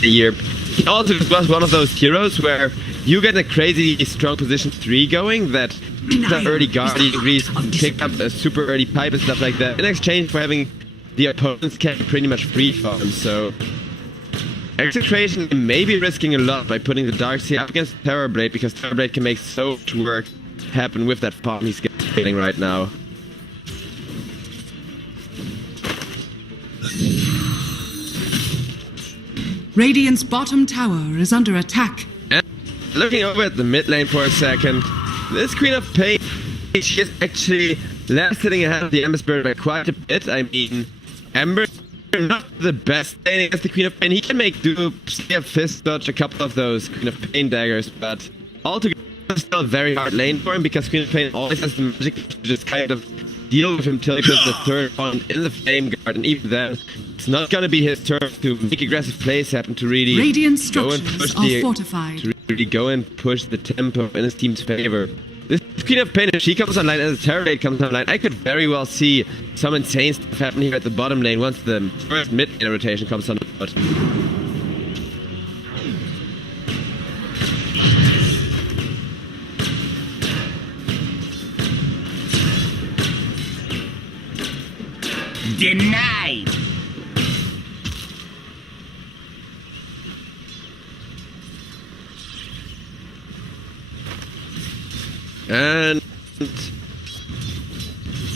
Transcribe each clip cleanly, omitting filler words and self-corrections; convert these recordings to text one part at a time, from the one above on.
The year. He also was one of those heroes where you get a crazy strong position 3 going that the early Guardian degrees pick up a super early pipe and stuff like that in exchange for having the opponents can pretty much free farm. So Execration may be risking a lot by putting the Darks here up against Terrorblade, because Terrorblade can make so much work happen with that farm he's getting right now. Radiant's bottom tower is under attack. And looking over at the mid lane for a second, this Queen of Pain, she is actually left sitting ahead of the Ember Spirit by quite a bit. I mean, Ember not the best lane against the Queen of Pain. He can make do, a fist dodge a couple of those Queen of Pain daggers, but altogether it's still a very hard lane for him, because Queen of Pain always has the magic to just kind of deal with him till he puts the third opponent in the Flame Guard, and even then, it's not gonna be his turn to make aggressive plays happen to really go and push the tempo in his team's favor. This Queen of Pain, if she comes online and the Terrorblade comes online, I could very well see some insane stuff happen here at the bottom lane once the first mid lane rotation comes on. Denied. And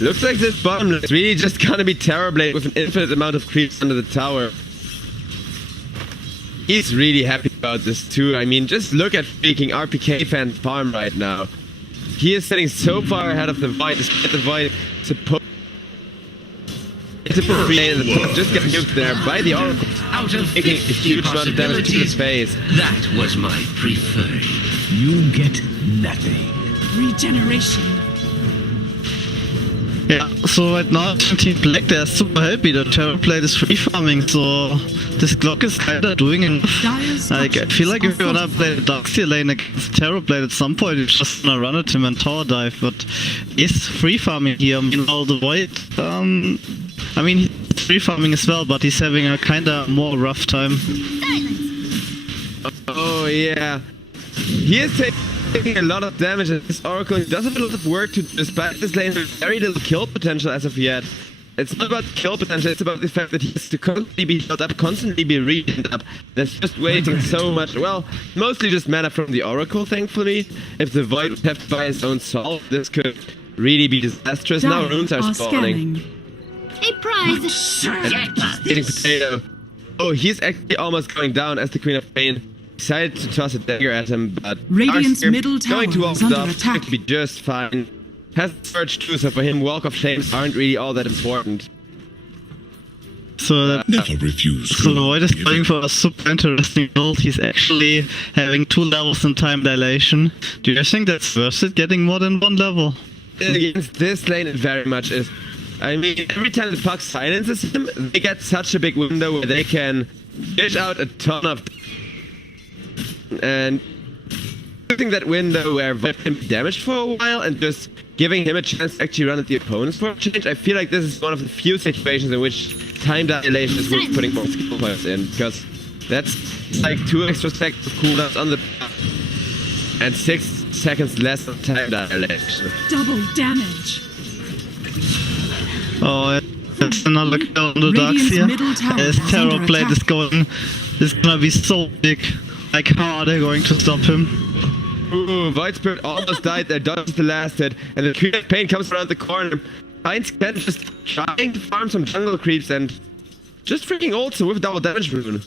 looks like this bottom is really just gonna be Terrorblade with an infinite amount of creeps under the tower. He's really happy about this too. I mean, just look at freaking RPK fan farm right now. He is sitting so far ahead of the Void, despite the Void supposed to put in the top, just get nuked there by the Oracle, Out of taking a 50 huge amount of damage to his face. That was my preferred. You get nothing. Regeneration. Yeah, so right now Team Black, they're super happy that Terrorblade is free farming, so this Glock is kinda doing enough. Like, I feel like if you wanna play the Darkseer lane against Terrorblade at some point, you're just gonna run at him and tower dive, but he's free farming here. Meanwhile, the Void, I mean, he's free farming as well, but he's having a kinda more rough time. Oh yeah, he is taking a lot of damage, and this Oracle does have a lot of work to, despite this lane with very little kill potential as of yet. It's not about kill potential, it's about the fact that he has to constantly be built up, constantly be rebuilt up. That's just wasting so much, well, mostly just mana from the Oracle, thankfully. If the Void would have to buy his own salt, this could really be disastrous. Now runes are spawning. A prize. Eating potato. Oh, he's actually almost going down as the Queen of Pain decided to toss a dagger at him, but Radiant's Darkseer middle tower going to walk is under off, attack. going to be just fine. Has Surge too, so for him Walk of Shames aren't really all that important. So that Never refuse. So the Void is going for a super interesting build. He's actually having 2 levels in time dilation. Do you think that's worth it, getting more than 1 level? Against this lane it very much is. I mean, every time the puck silences him, they get such a big window where they can dish out a ton of and using that window where Void can be damaged for a while and just giving him a chance to actually run at the opponents for a change. I feel like this is one of the few situations in which time dilation is worth putting more skill points in, because that's like 2 extra seconds of cooldowns on the and 6 seconds less of time dilation. Double damage. Oh, that's another kill on the Radiant's Darkseer. middle tower As is under Terrorblade is attack. going, it's gonna be so big. Like, how are they going to stop him? Ooh, Void Spirit almost died there, dodges the last hit, and the Queen of Pain comes around the corner. Heinz Ken just trying to farm some jungle creeps and just freaking ults with double damage rune.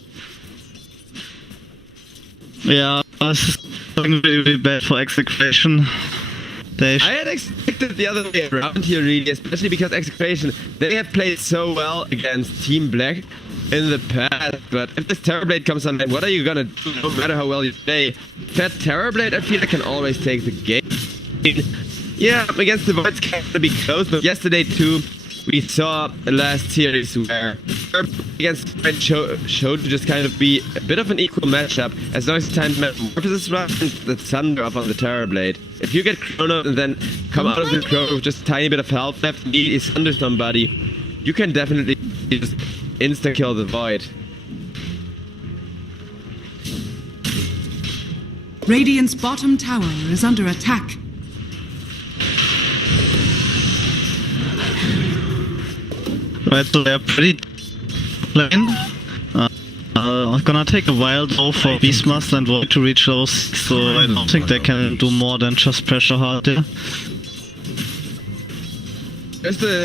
Yeah, this is going really, really bad for Execration. They I had expected the other way around here really, especially because Execration, they have played so well against Team Black in the past, but if this Terrorblade comes on, what are you gonna do no matter how well you play? That Terrorblade, I feel like can always take the game. Yeah, against the Void's gonna be close, but yesterday too, we saw the last series where against Void showed to just kind of be a bit of an equal matchup, as long as the time Metamorphosis runs the Thunder up on the Terrorblade. If you get Chrono and then come out of the Chrono with just a tiny bit of health left, immediately Thunder somebody, you can definitely just insta-kill the Void. Radiant's bottom tower is under attack. Right, so they're pretty lane. Gonna take a while though for Beastmaster and Void to reach those, so I don't think they can do more than just pressure hard there.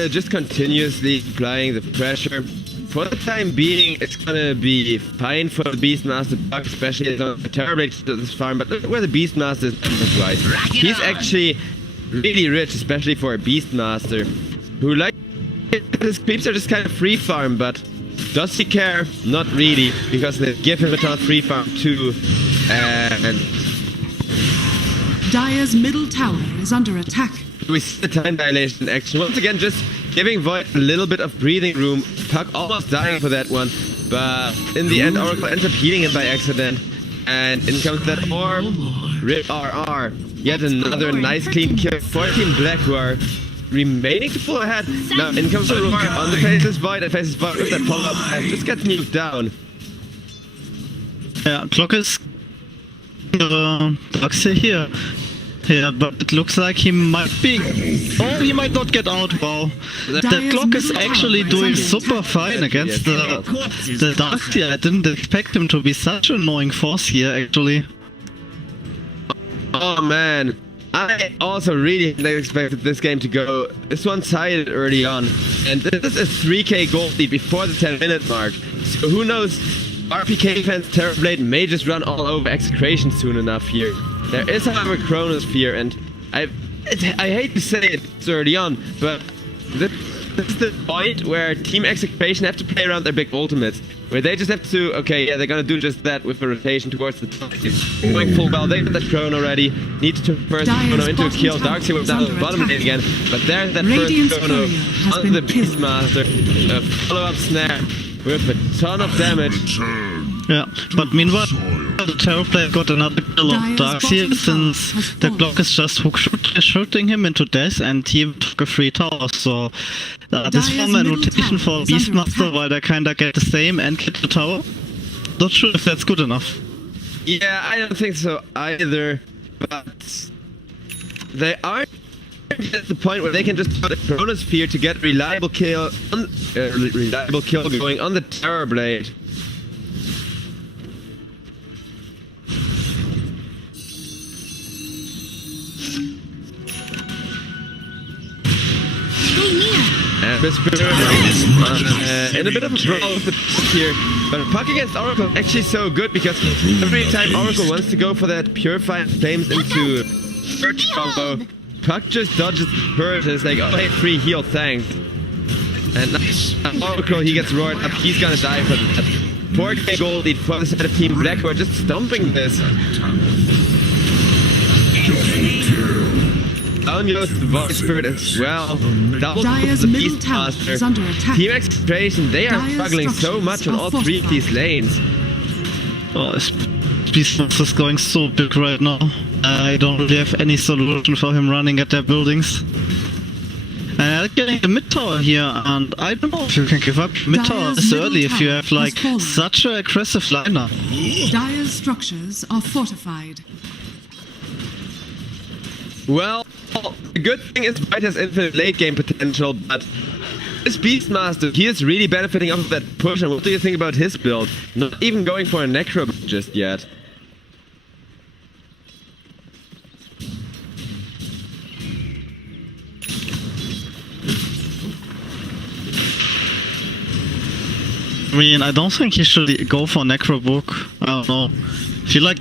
Just continuously applying the pressure. For the time being, it's gonna be fine for the Beastmaster buck, especially as long as the Terrorblade does this farm, but look where the Beastmaster is numbers-wise. He's actually really rich, especially for a Beastmaster, who like his creeps are just kind of free farm, but does he care? Not really, because they give him a ton of free farm too, and Dire's middle tower is under attack. we see the time dilation in action. Once again, just giving Void a little bit of breathing room. Puck almost dying for that one, but in the end, Oracle ends up healing him by accident. And in comes that orb. RIP RR. Yet another nice clean kill for Team Black, who are remaining to pull ahead. Now in comes the Roar on the Faceless Void, and Faceless Void with that follow-up and just gets nuked down. Yeah, Clock is Darkseer here. Yeah, but it looks like he might be... Oh, he might not get out, wow. The clock is actually doing super fine against the Darkseer. I didn't expect him to be such an annoying force here, actually. Oh man, I also really expected this game to go this one-sided early on. And this is a 3k gold lead before the 10-minute mark. So who knows, RPK fans Terrorblade may just run all over Execration soon enough here. There is, however, Chronosphere, and I hate to say it so early on, but this is the point where Team Execration have to play around their big ultimates, where they just have to, okay, yeah, they're gonna do just that with a rotation towards the top. Going full well, they got that Chrono ready, need to turn Chrono into a kill, Darkseer was down at the bottom lane again, but there's that Radiant's first Chrono courier on the been killed. Beastmaster, a follow-up snare with a ton of damage. Yeah, but meanwhile, the Terrorblade got another kill on Darkseer since the clock is just shooting him into death and he took a free tower, so this form and rotation for Beastmaster while they kinda get the same and get the tower. Not sure if that's good enough. Yeah, I don't think so either, but they are at the point where they can just put a Chronosphere to get reliable kill going on the Terrorblade. Stay near. And Whisper in a bit of a brawl with the puck here, but puck against Oracle is actually so good because every time Oracle wants to go for that Purifying Flames into Purge combo, Puck just dodges Purge and is like, oh hey, free heal, thanks. And now Oracle, he gets roared up, he's gonna die for that. 4k gold lead for the side of Team Black who are just stomping this. Down goes the Void Spirit as well. Double Dire's the middle tower is Beastmaster. under attack. Team Execration, they are Dire's struggling so structures much on are all three of these lanes. Oh, Beastmaster is going so big right now. I don't really have any solution for him running at their buildings. And they're getting the mid tower here, and I don't know if you can give up mid tower Dire's this middle early if you tower have like has fallen. such an aggressive liner. Dire's structures are fortified. Well, the good thing is White has infinite late game potential, but this Beastmaster, he is really benefiting off of that push, and what do you think about his build? Not even going for a Necro just yet. I mean, I don't think he should go for Necro Book. I don't know. I feel like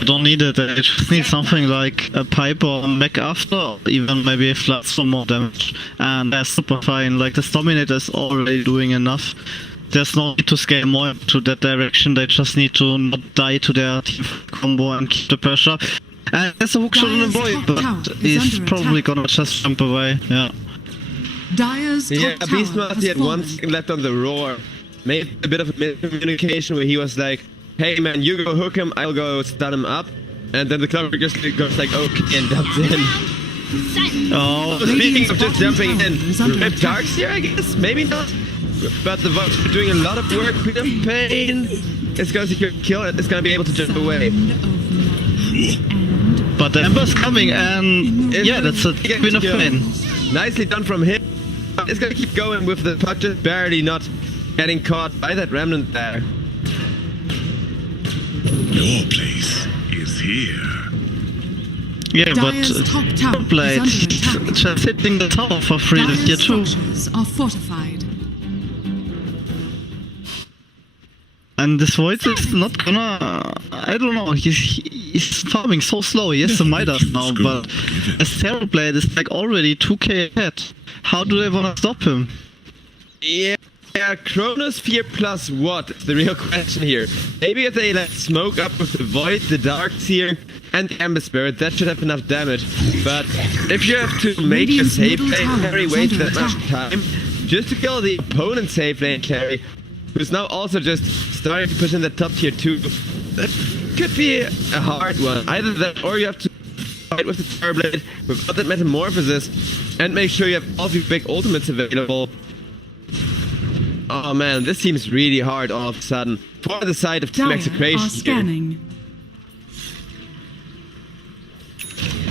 I don't need it. I just need something like a pipe or a mech after, or even maybe a flat for more damage. And that's super fine. Like, this Dominator is already doing enough. There's no need to scale more to that direction. They just need to not die to their team combo and keep the pressure. And there's a hook shot on the boy, but he's probably gonna just jump away. Yeah. Dire's top Yeah, tower Beastmaster has had 1 fallen. second left on the roar. Made a bit of a miscommunication where he was like, hey man, you go hook him, I'll go stun him up. And then the clock just goes like, okay, and dumps in. Oh, Speaking of just jumping in, Is under Rip attack. Darkseer, I guess? Maybe not. But the Vox are doing a lot of work, Queen of Pain. It's gonna secure kill and it's gonna be able to jump away. but the Ember's coming, and yeah, that's a Queen of Pain. Nicely done from him. It's gonna keep going with the puck just barely not getting caught by that remnant there. Your place is here. Yeah, but Dire's top tower Blade is under attack. just hitting the tower for free this year Dire's too. structures are fortified. And this Void is not gonna... I don't know, he's farming so slow. He has the Midas now, but as Terrorblade is like already 2k ahead. How do they wanna stop him? Yeah, Chronosphere plus what is the real question here. Maybe if they let smoke up with the Void, the Darkseer, and the Ember Spirit, that should have enough damage. But if you have to make a Radiant's safe middle lane tower carry is wait under that much attack. time, just to kill the opponent's safe lane carry, who's now also just starting to push in the top tier 2, that could be a hard one. Either that, or you have to fight with the Terrorblade without that Metamorphosis, and make sure you have all of your big ultimates available. Oh man, this seems really hard all of a sudden. For the side of Team Dire Execration are here. scanning.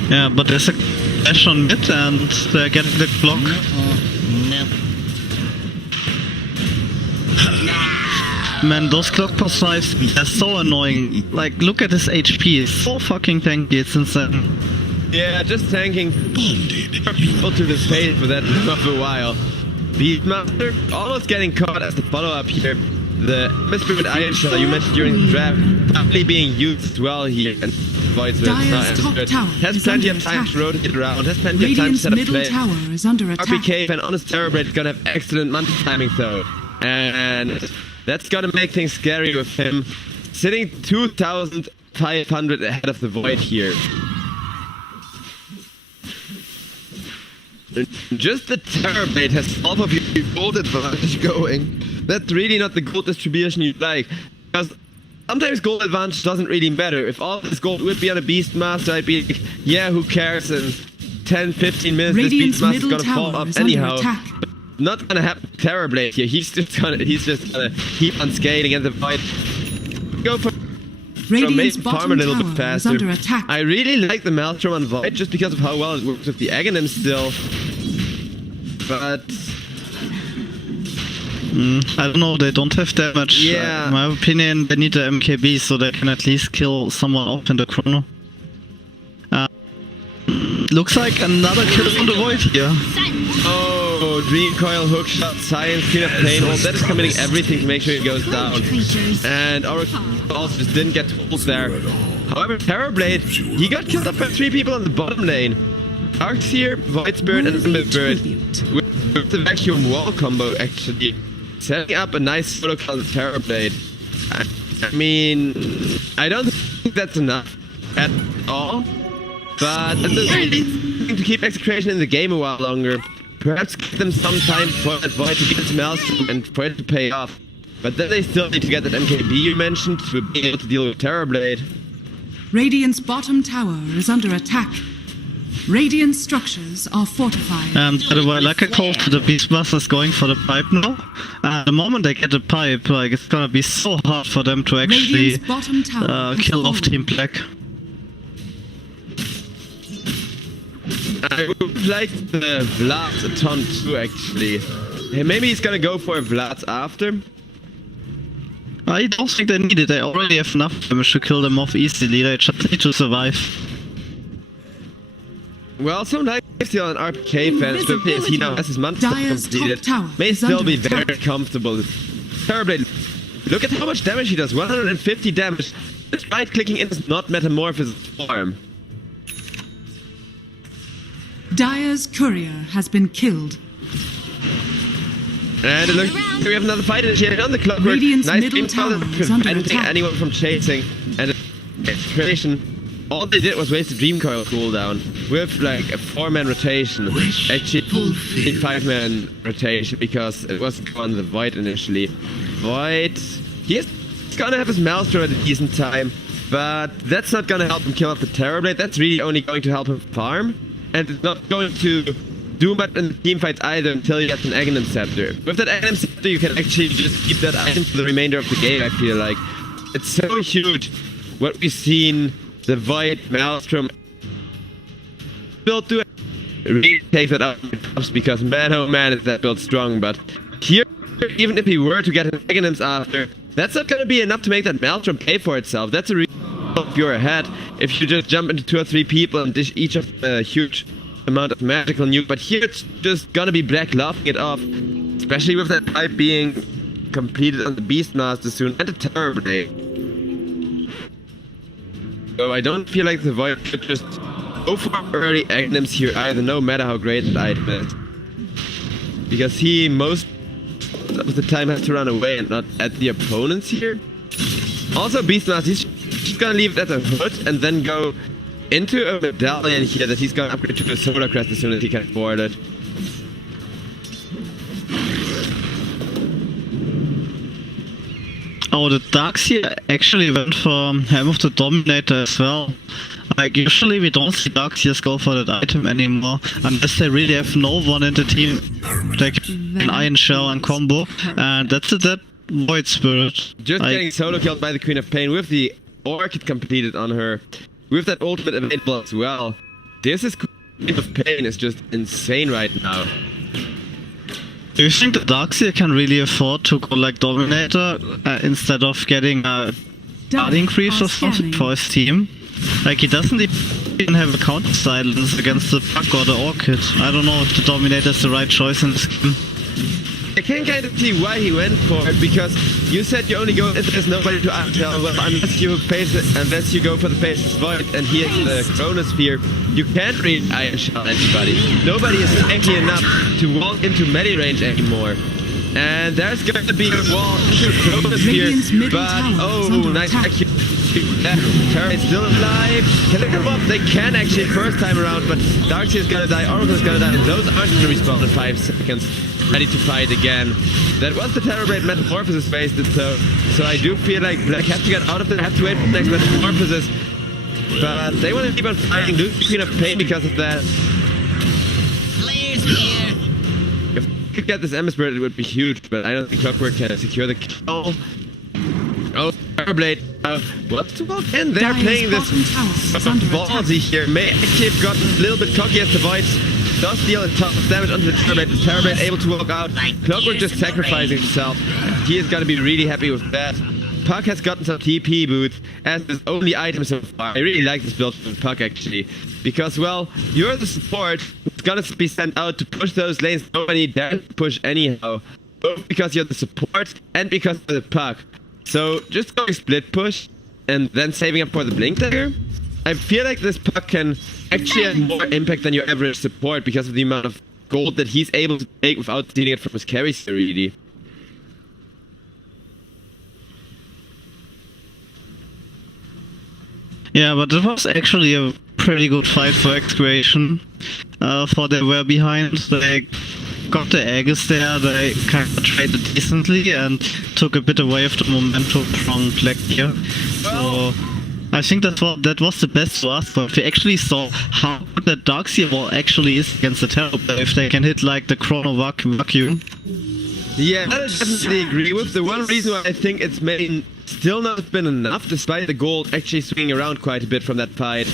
Yeah, but there's a clash on mid and they're getting the block. Man, those clock passives are so annoying. Like, look at his HP, it's so fucking tanky, it's insane. Yeah, just tanking people to this phase for that of a while. Beastmaster almost getting caught as the follow-up here. The Mr. with Iron Shell you mentioned during the draft probably being used as well here and Void's Dire's top tower has is plenty of under time attack. to rotate around, has plenty of time to Radiant's set up middle play. tower is under attack. RPK and Honest Terrorblade is gonna have excellent monthly timing though. And that's gonna make things scary with him. Sitting 2,500 ahead of the Void here. Just the Terrorblade has half of your gold advantage going. That's really not the gold distribution you'd like. Because sometimes gold advantage doesn't really matter. If all this gold would be on a Beastmaster, I'd be like, yeah, who cares? In 10-15 minutes, Radiant's this Beastmaster's middle gonna fall tower off is under anyhow. attack. Not gonna happen to Terrorblade here. He's just gonna keep on scaling and the Void. Go for Radiant's maybe farm a bottom little bit tower is faster. under attack. I really like the Maelstrom on Void just because of how well it works with the Aghanim still. But I don't know, they don't have damage. Yeah. In my opinion, they need the MKB so they can at least kill someone off in the chrono. Looks like another kill on the Void here. oh, Dream Coil, Hookshot, Science, Queen of Pain, all that is committing everything to make sure it goes down. And Oracle also just didn't get tools there. However, Terrorblade, he got killed up by 3 people on the bottom lane. Darkseer, Void Spirit, and Ember Bird with the Vacuum Wall combo actually setting up a nice solo kill on Terrorblade. I mean, I don't think that's enough at all. But at the very least, to keep Execration in the game a while longer. Perhaps give them some time for that Void to get its Maelstrom and for it to pay off. But then they still need to get that MKB you mentioned to be able to deal with Terrorblade. Radiant's bottom tower is under attack. Radiant structures are fortified. And by the way, like I called, the Beastmaster is going for the pipe now. The moment they get the pipe, like, it's gonna be so hard for them to actually Radiant's bottom tower has kill off fallen. Team Black. I would like the Vlad a ton too, actually. Hey, maybe he's gonna go for a Vlad after. I don't think they need it, they already have enough damage to kill them off easily, they just need to survive. Well, some lifesteal on RPK fans, especially as he now has his month Dire's completed, top tower may is still under be attack. very comfortable. Terrorblade, look at how much damage he does, 150 damage. Just right-clicking in his not metamorphosis form. Dire's courier has been killed. And it looks like we have another fight initiated on the clockwork. Radiant's Nice middle game tower for is under preventing attack. anyone from chasing. And Execration, all they did was waste the Dream Coil cooldown with like a 4-man rotation. Actually, a 5-man rotation because it was on the Void initially. Void, he's gonna have his Maelstrom at a decent time, but that's not gonna help him kill off the Terrorblade. That's really only going to help him farm, and it's not going to do much in the team fights either until you get an Aghanim Scepter. With that Aghanim Scepter, you can actually just keep that item for the remainder of the game, I feel like. It's so huge what we've seen the Void Maelstrom build to really take that up because man oh man is that build strong, but here even if he were to get an Aghanims after, that's not gonna be enough to make that Maelstrom pay for itself. That's a real if you're ahead if you just jump into 2 or 3 people and dish each of a huge amount of magical nuke, but here it's just gonna be Black laughing it off, especially with that pipe being completed on the Beastmaster soon and the Terrorblade. So I don't feel like the Void should just go for early Aghanims here either, no matter how great that item is. Because he most of the time has to run away and not at the opponents here. Also Beastmaster, he's just gonna leave it at a hood and then go into a medallion here that he's gonna upgrade to a Solar Crest as soon as he can afford it. Oh, the Darkseer actually went for Helm of the Dominator as well. Like, usually we don't see Darkseers go for that item anymore, unless they really have no one in the team that can Iron Shell and combo, and that's that Void Spirit. Just getting solo killed by the Queen of Pain with the Orchid completed on her, with that ultimate available as well. This is Queen of Pain is just insane right now. Do you think the Darkseer can really afford to go like Dominator instead of getting a guard increase or something for his team? Like he doesn't even have a counter silence against the Puck or the Orchid. I don't know if the Dominator is the right choice in this game. I can kind of see why he went for it, because you said you only go if there's nobody to tell. Well, unless you go for the Faceless Void, and here's the Chronosphere, you can't really Iron Shell anybody. Nobody is tanky enough to walk into melee range anymore. And there's going to be a wall into Chronosphere, but oh, nice execution. Terra is still alive. Can they come up? They can actually first time around, but Darkseer is gonna die, Oracle is gonna die, and those aren't gonna respawn in 5 seconds. Ready to fight again. That was the Terrorblade Metamorphosis phase, so I do feel like Black have to get out of it, have to wait for the next Metamorphosis. But they want to keep on fighting, lose Queen of Pain because of that. Flares here. If we could get this Ember Spirit, it would be huge, but I don't think Clockwork can secure the kill. Oh, Terrorblade. What's to walk in? They're playing this ballsy here. May actually have gotten a little bit cocky as the Voids does deal a ton of damage onto the Terrorblade. The Terrorblade able to walk out. Clockwork just sacrificing himself. He is gonna be really happy with that. Puck has gotten some TP boots as his only item so far. I really like this build with Puck actually. Because, well, you're the support who's gonna be sent out to push those lanes nobody dares push anyhow. Both because you're the support and because of the Puck. So just going split push and then saving up for the Blink Dagger. I feel like this Puck can actually have more impact than your average support because of the amount of gold that he's able to take without stealing it from his carries really. Yeah, but it was actually a pretty good fight for Execration. For they were behind, they got the Aegis there, they kind of traded decently and took a bit away of the momentum from Black here. So I think that was the best to ask for. If we actually saw how good that Darkseer wall actually is against the Terrorblade, if they can hit like the Chrono Vacuum. Yeah, that I definitely agree with. The one reason why I think it's still not been enough, despite the gold actually swinging around quite a bit from that fight.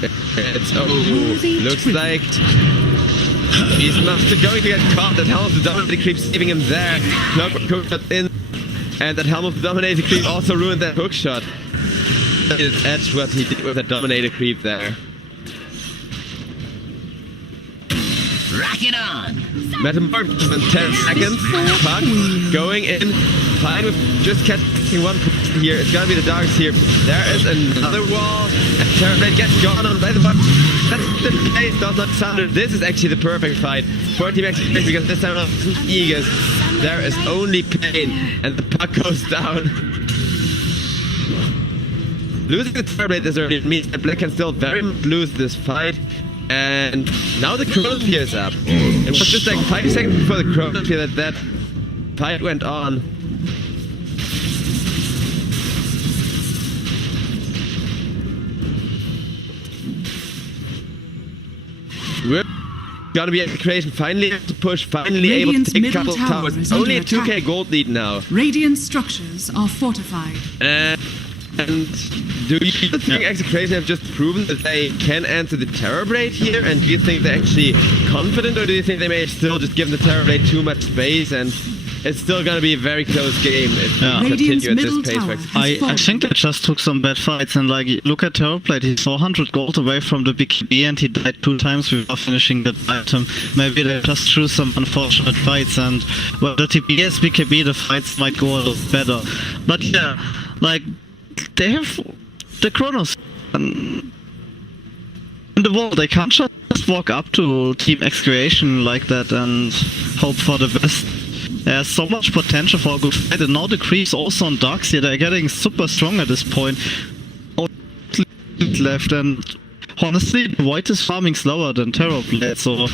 It's looks like he's not going to get caught. That Helm of the Dominator Creep saving him there. Clockwork hookshot in, and that Helm of the Dominator Creep also ruined that hookshot. His edge what he did with that Dominator Creep there. Rock it on. Metamorphosis in 10 seconds. Puck going in. Fine with just catching one person here. It's gonna be the Darkseer. There is another wall. And Terrorblade gets gone on by the Puck. That's the case, does not sound it. This is actually the perfect fight for Team Execration because this time of Aegis. There is only pain. And the Puck goes down. Losing the Terrorblade this early means that Black can still very much lose this fight. And now the Chronosphere is up. It was just like 5 seconds before the Chronosphere that fight went on. We're gonna be Execration finally able to push, finally able to take a couple of towers. Only a 2k gold lead now. Radiant structures are fortified. And do you think Execration have just proven that they can answer the Terrorblade here? And do you think they're actually confident, or do you think they may have still just given the Terrorblade too much space and it's still gonna be a very close game if we continue at this pace for Execration? I think they just took some bad fights, and like, look at Terrorblade, he's 400 gold away from the BKB and he died 2 times before finishing that item. Maybe they just drew some unfortunate fights, and well, the TPS BKB, the fights might go a little better. But yeah, like, they have the Chronos in the wall. They can't just walk up to Team Execration like that and hope for the best. There's so much potential for a good fight, and now the creeps also on Darkseer, they're getting super strong at this point. Only left, and honestly, the Void is farming slower than Terrorblade, so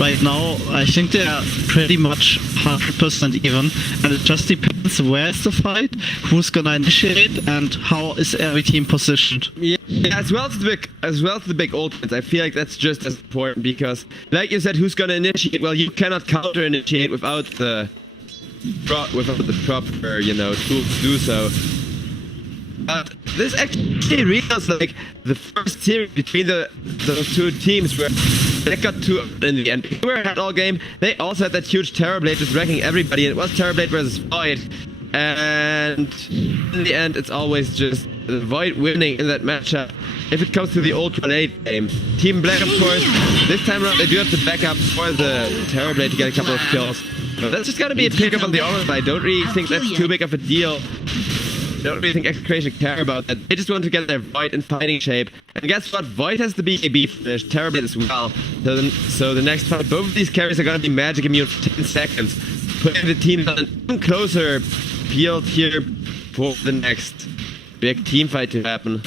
right now I think they are pretty much 100% even, and it just depends where is the fight, who's gonna initiate, and how is every team positioned. Yeah, as well as the big ultimates, I feel like that's just as important because, like you said, who's gonna initiate? Well, you cannot counter initiate without the proper, tools to do so. But this actually feels like the first series between those two teams where they got two in the end. They had all game. They also had that huge Terrorblade just wrecking everybody. And it was Terrorblade versus Void. And in the end, it's always just the Void winning in that matchup. If it comes to the Ultra late game, Team Black, of course, this time around they do have to back up for the Terrorblade to get a couple of kills. But that's just gotta be a pickup on the armor side. I don't really think that's too big of a deal. I don't really think Execration care about that. They just want to get their Void in fighting shape. And guess what? Void has the BKB finish, Terrorblade as well. So the next fight, both of these carries are gonna be magic immune for 10 seconds. Putting the team on an even closer field here for the next big team fight to happen.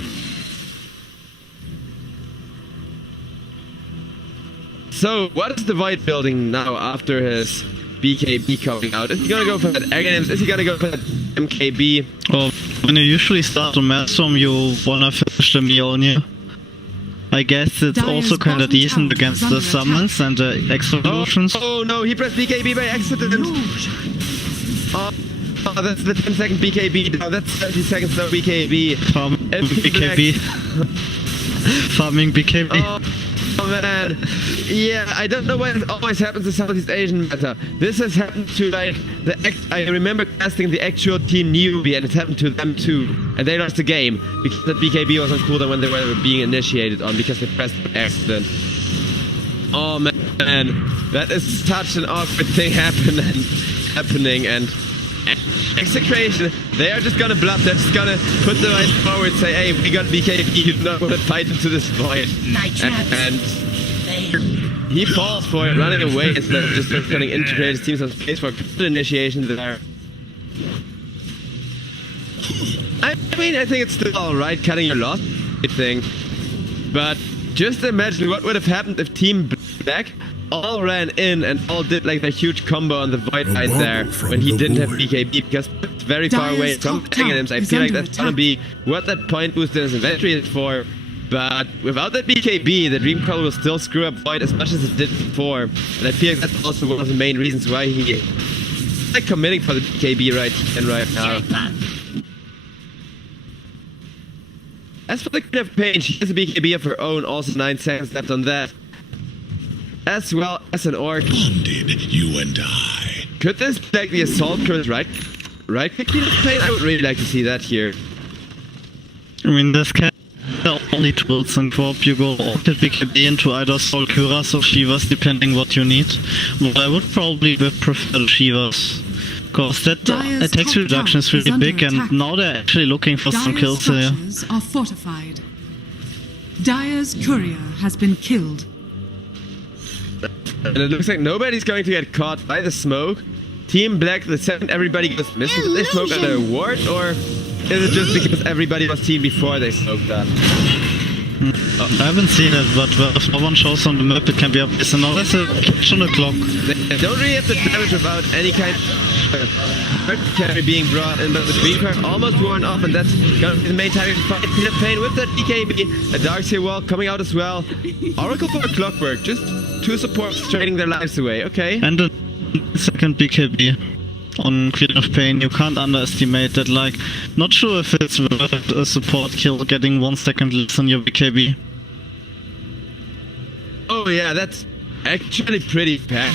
So, what is the Void building now after his BKB coming out? Is he gonna go for that Aghanim's? Is he gonna go for that MKB? Well, when you usually start a Maelstrom, you wanna finish the Mjolnir. I guess it's also kinda decent against the summons and the executions. Oh no, he pressed BKB by accident! Oh, that's the 10-second BKB. No, that's 30 seconds no BKB. Farming BKB. Farming BKB. Oh man, yeah, I don't know why it always happens to Southeast Asian meta. This has happened to like I remember casting the actual team newbie and it happened to them too. And they lost the game because the BKB was on cooldown when they were being initiated on because they pressed an accident. Oh man, that is such an awkward thing happening and Execration, they are just gonna bluff, they're just gonna put the right forward, say, hey, we got BKB, you do not want to fight into this Void. And he falls for it, running away instead of just putting integrated teams on space for good initiation there. I mean, I think it's still alright cutting your loss thing, but just imagine what would have happened if Team Black all ran in and all did like the huge combo on the Void side there when he didn't have BKB because it's very far away from Aghanim's. I feel like that's gonna be what that point boost in his inventory is for. But without that BKB, the Dream Call will still screw up Void as much as it did before. And I feel like that's also one of the main reasons why he like committing for the BKB right now. As for the Queen of Pain, she has a BKB of her own, also 9 seconds left on that. As well as an orc. Bonded, you and I. Could this be like the assault crew's right click Queen of Pain? I would really like to see that here. I mean, this can the only tools in co-op. You go all the BKB into either Soul Curas or Shivas, depending what you need. But I would probably prefer the Shivas. Because that attack reduction is really big and now they're actually looking for some kills here. Dyer's are fortified. Dyer's courier has been killed. And it looks like nobody's going to get caught by the smoke. Team Black, the second everybody goes missing, did they smoke under a ward, or is it just because everybody was seen before they smoked that? I haven't seen it, but if no one shows on the map, it can be obvious. And now there's a catch on the clock. They don't really have the damage without any kind of carry being brought in, but the green card almost worn off, and that's gonna be the main target to fight Queen of Pain with that BKB. A Darkseer wall coming out as well. Oracle for Clockwork, just two supports trading their lives away, okay? And the second BKB on Queen of Pain, you can't underestimate that. Like, not sure if it's worth a support kill getting 1 second less on your BKB. Oh yeah, that's actually pretty fair.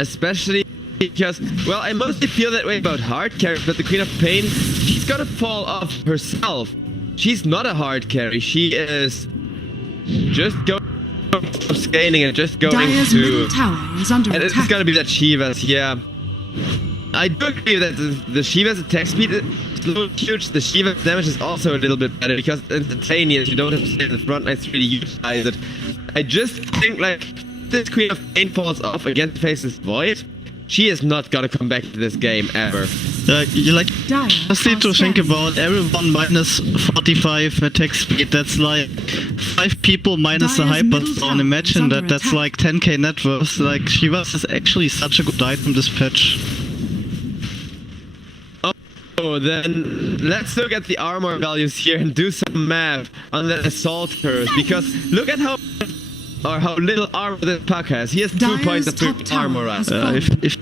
Especially because, well, I mostly feel that way about hard carries, but the Queen of Pain, she's gonna fall off herself. She's not a hard carry, she is just going scaling and just going Dyer's middle tower is under and attack. it's gonna be that Shivas, yeah. I do agree that the Shivas attack speed is a little huge. The Shivas damage is also a little bit better because it's instantaneous. You don't have to stay in the front lines to really utilize it. I just think like this Queen of Pain falls off against faces Void, she is not gonna come back to this game ever. You like just need to think about everyone minus 45 attack speed. That's like 5 people minus a Hyperstone. Imagine that. That's like 10k net worth. Like Shivas is actually such a good item this patch. Oh, then let's look at the armor values here and do some math on that assault curve, because look at how little armor this puck has. He has 2 points of armor. If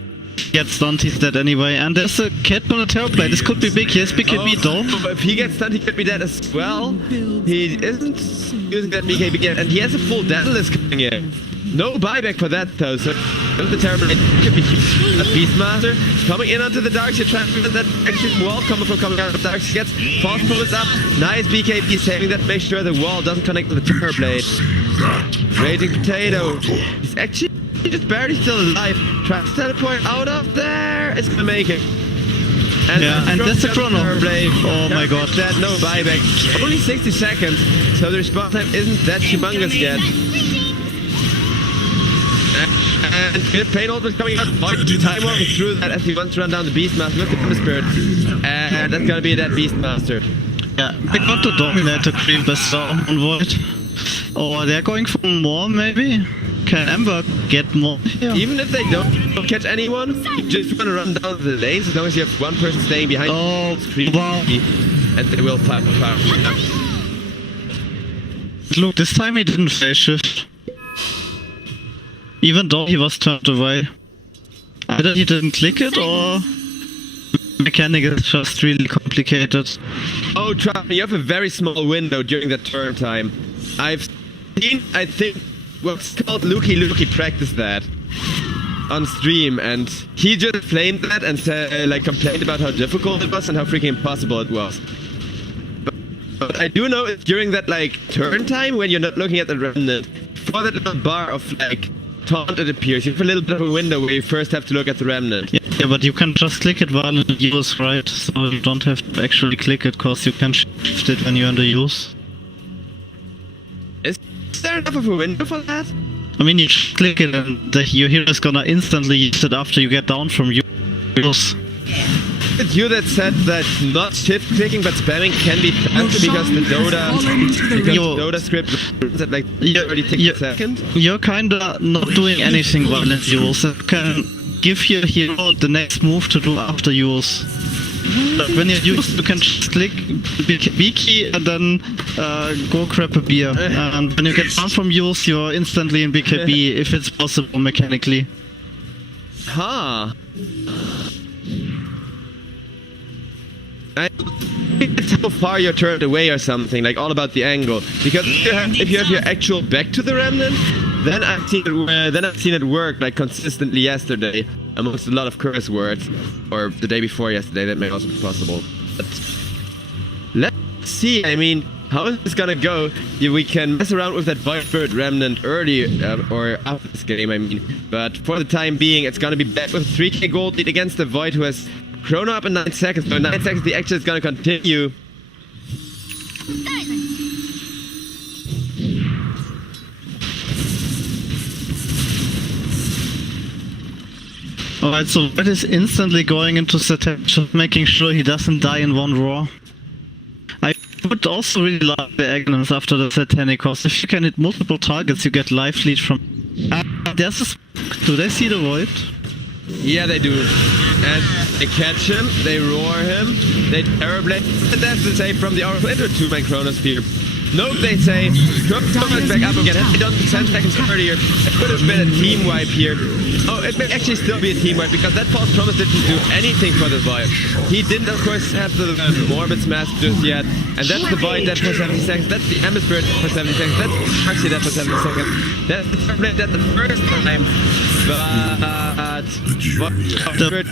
gets stunned, he's dead anyway. And there's a cat on a terror play. This could be big. Yes, BKB though. If he gets stunned, he could be dead as well. He isn't using that BKB yet, and he has a full Daedalus coming in. No buyback for that though, so the terrible could be a Beastmaster coming in onto the Darkseid, trying to prevent that extra wall coming from coming out of the Darkseid. Gets false bullets up. Nice BKB saving that, make sure the wall doesn't connect to the Terror Blade. Raging Potato. He's actually just barely still alive. Tries to teleport out of there. It's gonna make it. And that's the chrono. Oh my god. That no buyback. Only 60 seconds, so the response time isn't that humongous yet. And Pain ultimate coming out. Time walking through that as he wants to run down the Beastmaster with the Ember Spirit. And that's gonna be that Beastmaster. Yeah, they got to dominate the creep best on Void. Or they're going for more maybe? Can Ember get more here? Even if they don't catch anyone, you just want to run down the lanes as long as you have one person staying behind. Oh, creep, wow. And they will fire. Look, this time he didn't phase shift. Even though he was turned away. Either he didn't click it or mechanic is just really complicated. Oh, trust me, you have a very small window during that turn time. I've seen, I think, what's called Luki practice that on stream, and he just flamed that and like complained about how difficult it was and how freaking impossible it was. But I do know it's during that like turn time when you're not looking at the remnant, for that little bar of like taunt it appears, you have a little bit of a window where you first have to look at the remnant. Yeah, but you can just click it while in the use, right? So you don't have to actually click it, cause you can shift it when you're in the use. Is there enough of a window for that? I mean, you just click it and your hero is gonna instantly use it after you get down from use. It's you that said that not shift clicking but spamming can be faster because the Dota script is at like 30 ticks a second. You're kinda not doing anything while in use. It can give your hero the next move to do after use. Like when you're used, you can just click B key and then go grab a beer. And when you get down from use, you're instantly in BKB if it's possible mechanically. Huh. I think it's how far you're turned away or something, like all about the angle. Because if you have your actual back to the remnant, then I've seen it work like consistently yesterday, amongst a lot of curse words, or the day before yesterday. That may also be possible. But let's see. I mean, how is this gonna go? We can mess around with that Void Spirit remnant early or after this game. I mean, but for the time being, it's gonna be back with 3k gold lead against the Void, who has chrono up in 9 seconds. So in 9 seconds, the action is gonna continue. Alright, so Red is instantly going into Satanic, making sure he doesn't die in one roar. I would also really love the Aghanim's after the Satanic, because if you can hit multiple targets, you life lead from... there's a smoke. Do they see the Void? Yeah, they do. And they catch him, they roar him, they Terror Blade, and that's the save from the Oracle into a 2-man Chronosphere. Nope, they say, Chrono's back up again. Had they done 10 seconds earlier, it could have been a team wipe here. Oh, it may actually still be a team wipe, because that false promise didn't do anything for the Void. He didn't, of course, have the Morbid Smash just yet, and that's the Void dead for 70 seconds, that's the Ember Spirit for 70 seconds, that's actually dead for 70 seconds, that's the Terror Blade dead the first time, but Spirit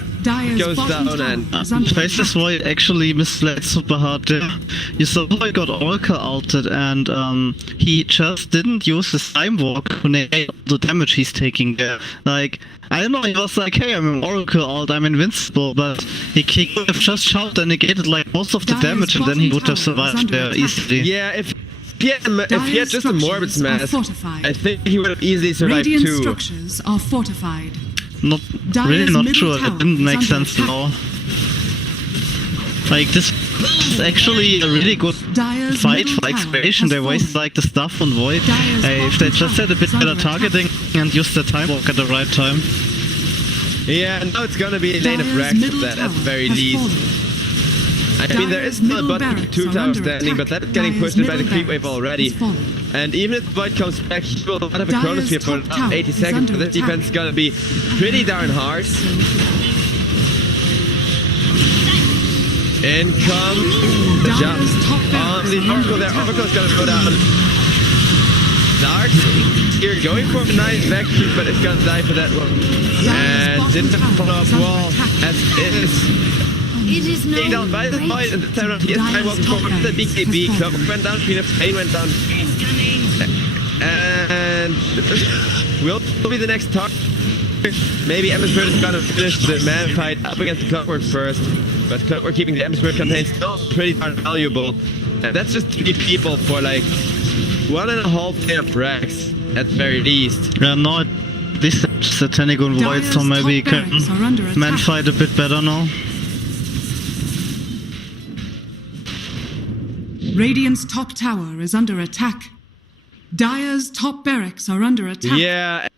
goes down and... Faceless Void actually misled super hard there. You saw how he got Oracle ulted, and he just didn't use his Time Walk to negate the damage he's taking there. Like, I don't know, he was like, hey, I'm an Oracle ult, I'm invincible, but he could have just shouted and negated like most of the damage, and then he would have survived there easily. Yeah, if he had just a Morbid Smash, I think he would have easily survived too. Radiant structures are fortified. Really not sure, it didn't make sense at all. Like, this is actually a really good fight for Execration. They waste like the stuff on Void. If they just had a bit better targeting and used the Time Walk at the right time. Yeah, now it's gonna be a lane of racks of that at the very least. I mean, there is still a button 2 towers standing, but that's getting pushed in by the creep wave already. And even if the Void comes back, he will not have a Dire's Chronosphere for top tower 80 is seconds. under So this attack. defense is gonna be pretty darn hard. In comes the jump Dire's top on the barracks Oracle there. Oracle is gonna go down. Dark here going for a nice vacuum, but it's gonna die for that one. And didn't have a follow-up wall as it is. It is no Taken down by the race. Void, and this time around he is trying walking forward with the BKB. Clover went down, Queen of Pain went down. And will be the next target. Maybe Emberspirit is gonna finish the man fight up against the Clockwork first. But Clockwork keeping the Emberspirit campaign still pretty darn valuable. And that's just 3 people for like 1.5 day of frags at the very least. Yeah, no, this is Satanic and Void, so Dire's maybe he top can barracks are under man attack. fight a bit better now. Radiant's top tower is under attack. Dire's top barracks are under attack. Yeah,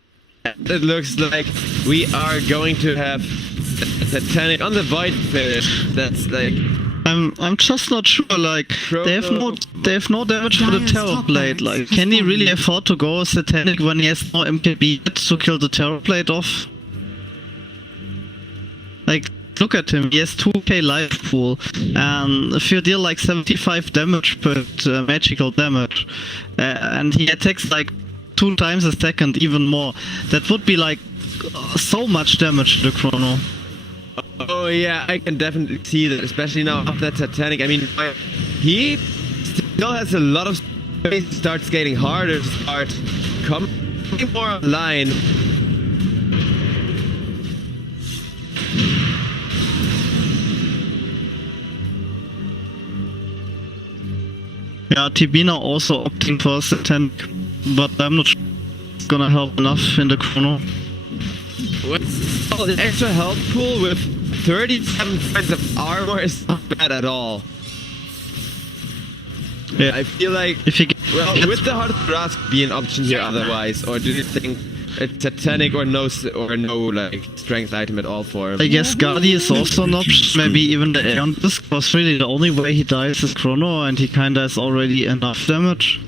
it looks like we are going to have Satanic on the Void finish. That's like I'm just not sure. Like they have no damage for the Dire's Terror top Blade. barracks Like, has can he really fallen. afford to go Satanic when he has no MKB yet to kill the Terror Blade off? Like, look at him. He has 2k life pool, and if you deal like 75 damage per magical damage, and he attacks like 2 times a second, even more, that would be like so much damage to the Chrono. oh yeah, I can definitely see that, especially now after that Satanic. I mean, he still has a lot of space, starts getting harder to start coming more online. Yeah, Tibina also opting for Satanic, but I'm not sure it's gonna help enough in the Chrono. Well, the extra health pool with 37 points of armor is not bad at all. Yeah, I feel like, if you get, well, with the Heart of Grasp be an option here otherwise, or do you think it's Satanic or no like strength item at all for him? I guess Guardi is also an option, maybe even the Aeon Disc was really the only way he dies is Chrono, and he kinda has already enough damage.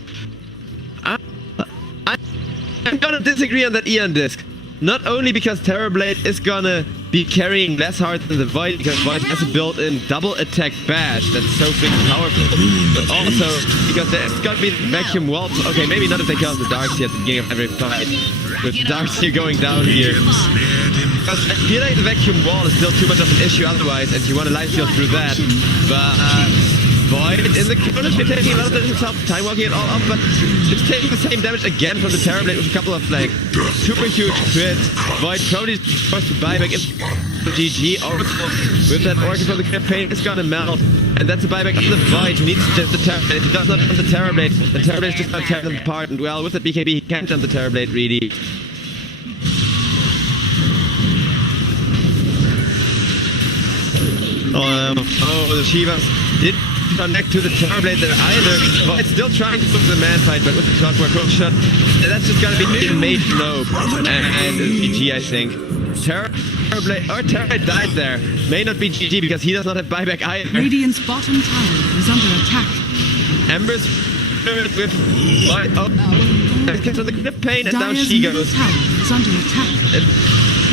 I'm gonna disagree on that Aeon Disc. Not only because Terrorblade is gonna be carrying less heart than the Void, because Void has a built-in double attack badge that's so freaking powerful, but also because there's gonna be the vacuum wall. Okay, maybe not if they kill the Darks here at the beginning of every fight, with the Darks here going down here. Because I feel like the vacuum wall is still too much of an issue otherwise, and you want to life steal through that. But Void in the corners, you're taking a lot of damage himself, time walking it all up, but it's taking the same damage again from the Terrorblade with a couple of like super huge crits. Void probably forced to buyback if GG. Oracle with that Oracle from the campaign is gonna melt, and that's a buyback of the Void who needs to jump the Terrorblade. If he does not jump the Terrorblade is just gonna tear them apart, and well, with that BKB he can't jump the Terrorblade really. Oh, the Shivas did connect to the Terrorblade there either. Void still trying to book the man fight, but with the Clockwork hook shot, that's just gonna be a major low. And GG, I think. Terrorblade died there. May not be GG because he does not have buyback either. Radiant's bottom tower is under attack. Ember's with Void. Oh, gets on the Queen of Pain, and down Dire's she middle goes. tower is under attack.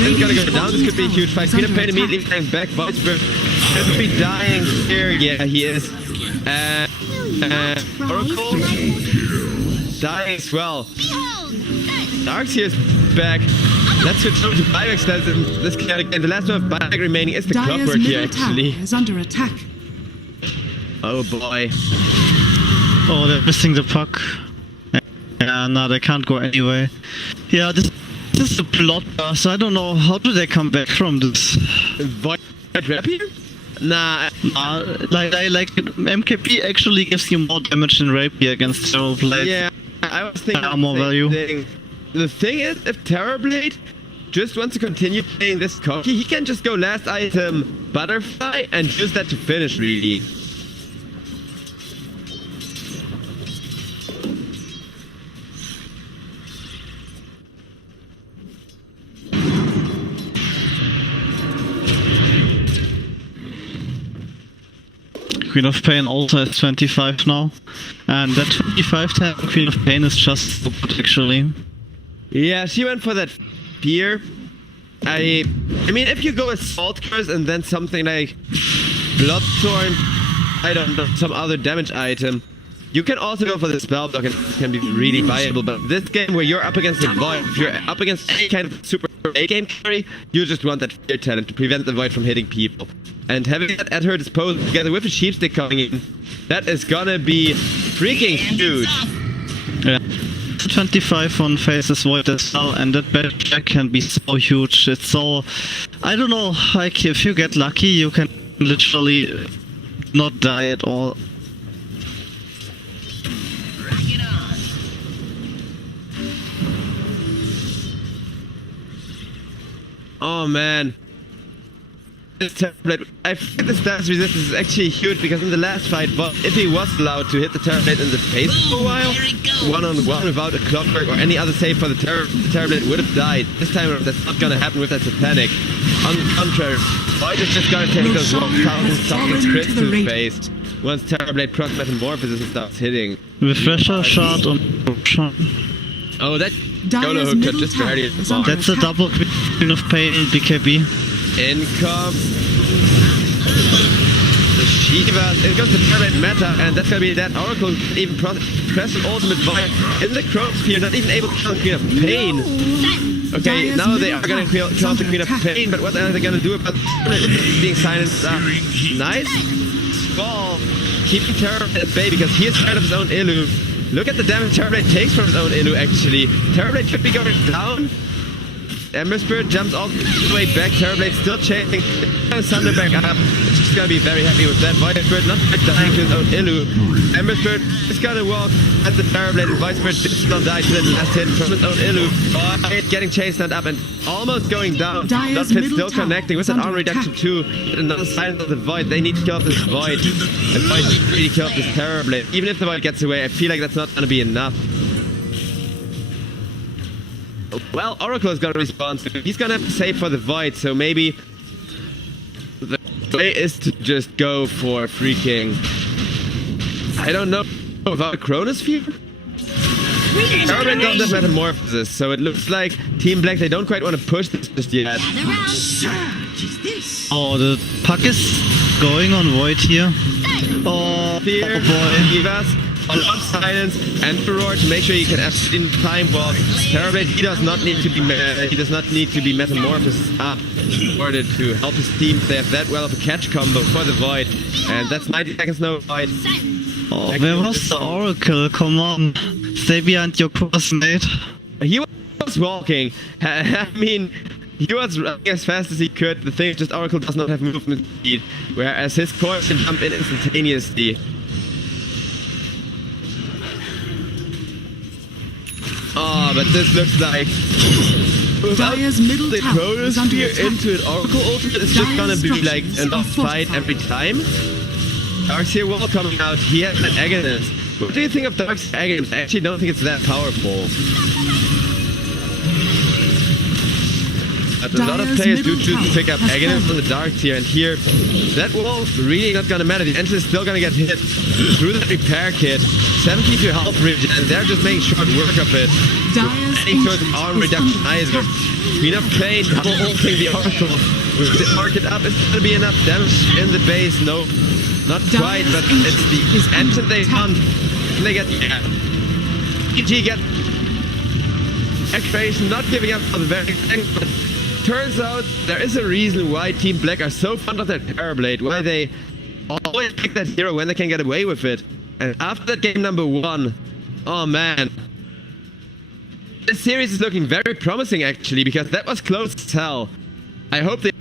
It's gonna go down. This could be a huge fight. Queen of Pain immediately playing back. Void's should be dying here. Yeah, he is. Oracle dying as well. Darks here is back. Let's switch over to buyback status in this chaotic game. The last one of buyback remaining is the Dire's Clockwork here, middle tower actually. is under attack. Oh boy. Oh, they're missing the puck. Yeah, no, they can't go anyway. Yeah, this is a plot, so I don't know, how do they come back from this? Void Rapier? Nah. Like MKP actually gives you more damage than Rapier against Terrorblade. Yeah, I was thinking Armor the same value. thing. The thing is, if Terrorblade just wants to continue playing this cocky, he can just go last item Butterfly and use that to finish, really. Queen of Pain also has 25 now. And that 25 tab Queen of Pain is just so good actually. Yeah, she went for that fear. I mean, if you go Assault Curse and then something like Bloodthorn, I don't know, some other damage item, you can also go for the spell block and it can be really viable. But this game where you're up against the Void, if you're up against any kind of super late game carry, you just want that fear talent to prevent the Void from hitting people. And having that at her disposal together with a Sheepstick coming in, that is gonna be freaking huge. Yeah. 25 on Faces Void as well, and that backtrack can be so huge. It's so... I don't know, like if you get lucky you can literally not die at all. Rock it on. Oh man. This Terrorblade, I think the stats resistance is actually huge because in the last fight, well, if he was allowed to hit the Terrorblade in the face for a while, one-on-one without a clockwork or any other save for the Terrorblade would have died. This time that's not gonna happen with that Satanic. On the contrary, Void is just gonna take those 1,000 something crits to the face once Terrorblade proc Metamorphosis starts hitting. Refresher shard on... Oh, that Dire's YOLO hook middle just barely tower is mark. under That's a double Queen of Pain BKB. In comes the Shiva. It goes to Terrorblade Meta, and that's gonna be that Oracle even press an ultimate Void in the Chronosphere, not even able to kill the Queen of Pain. Okay, Dire's now they middle are gonna tower kill is the under Queen of attack. Pain, but what are they gonna do about being silenced? Nice ball, keeping Terrorblade at bay because he is scared of his own Illu. Look at the damage Terrorblade takes from his own Illu actually. Terrorblade could be going down. Ember Spirit jumps all the way back. Terrorblade still chasing. Thunder back up. She's gonna be very happy with that. Void Spirit not quite dying to his own Illu. Ember Spirit is gonna walk at the Terrorblade, and Void Spirit did not die to the last hit from his own Illu. Void getting chased up and almost going down. Dire's Dot Pit middle still tower connecting with is an under armor reduction attack. 2. Another silence of the Void. They need to kill off this Void. And Void needs to really kill off this Terrorblade. Even if the Void gets away, I feel like that's not gonna be enough. Well, Oracle is gonna respond to it. He's gonna have to save for the Void, so maybe the play is to just go for freaking... I don't know, without a Chronosphere? Terrorblade doesn't have Metamorphosis, so it looks like Team Black, they don't quite want to push this just yet. Oh, the puck is going on Void here. Oh, Fear, oh boy. Divas, a lot of silence, and Roar to make sure you can actually in time walk. Terrorblade, he does not need to be metamorphosed up in order to help his team. They have that well of a catch combo for the Void, and that's 90 seconds no Void. Oh, where was the Oracle? Come on. Stay behind your course, mate. He was walking. I mean, he was running as fast as he could. The thing is just Oracle does not have movement speed, whereas his core can jump in instantaneously. Oh, but this looks like without Dire's middle the tower is under Chronosphere attack. into an Oracle ultimate, it's just gonna be like Dire's a structures fight are every time. Darkseer Wall coming out, he has an Agonist. What do you think of Darkseer Agonist? I actually don't think it's that powerful. But a lot of Dire's players do middle choose to tower pick up has Agonist fallen. on the Dark tier, and here, that wall's really not gonna matter. The Enter is still gonna get hit through that repair kit. 70 to health regen, and they're just making short work of it. Dire's Any sort of ancient arm is reduction under either. attack. Queen of Pain, double ulting the Oracle. With the market up, it's gonna be enough damage in the base. No, not quite, but Dire's it's ancient is the under engine they attack. want. They get, yeah. EG get Execration not giving up for the very thing, but turns out there is a reason why Team Black are so fond of their Terrorblade, why they always pick that hero when they can get away with it. And after that game number 1, oh man. This series is looking very promising actually, because that was close as hell. I hope they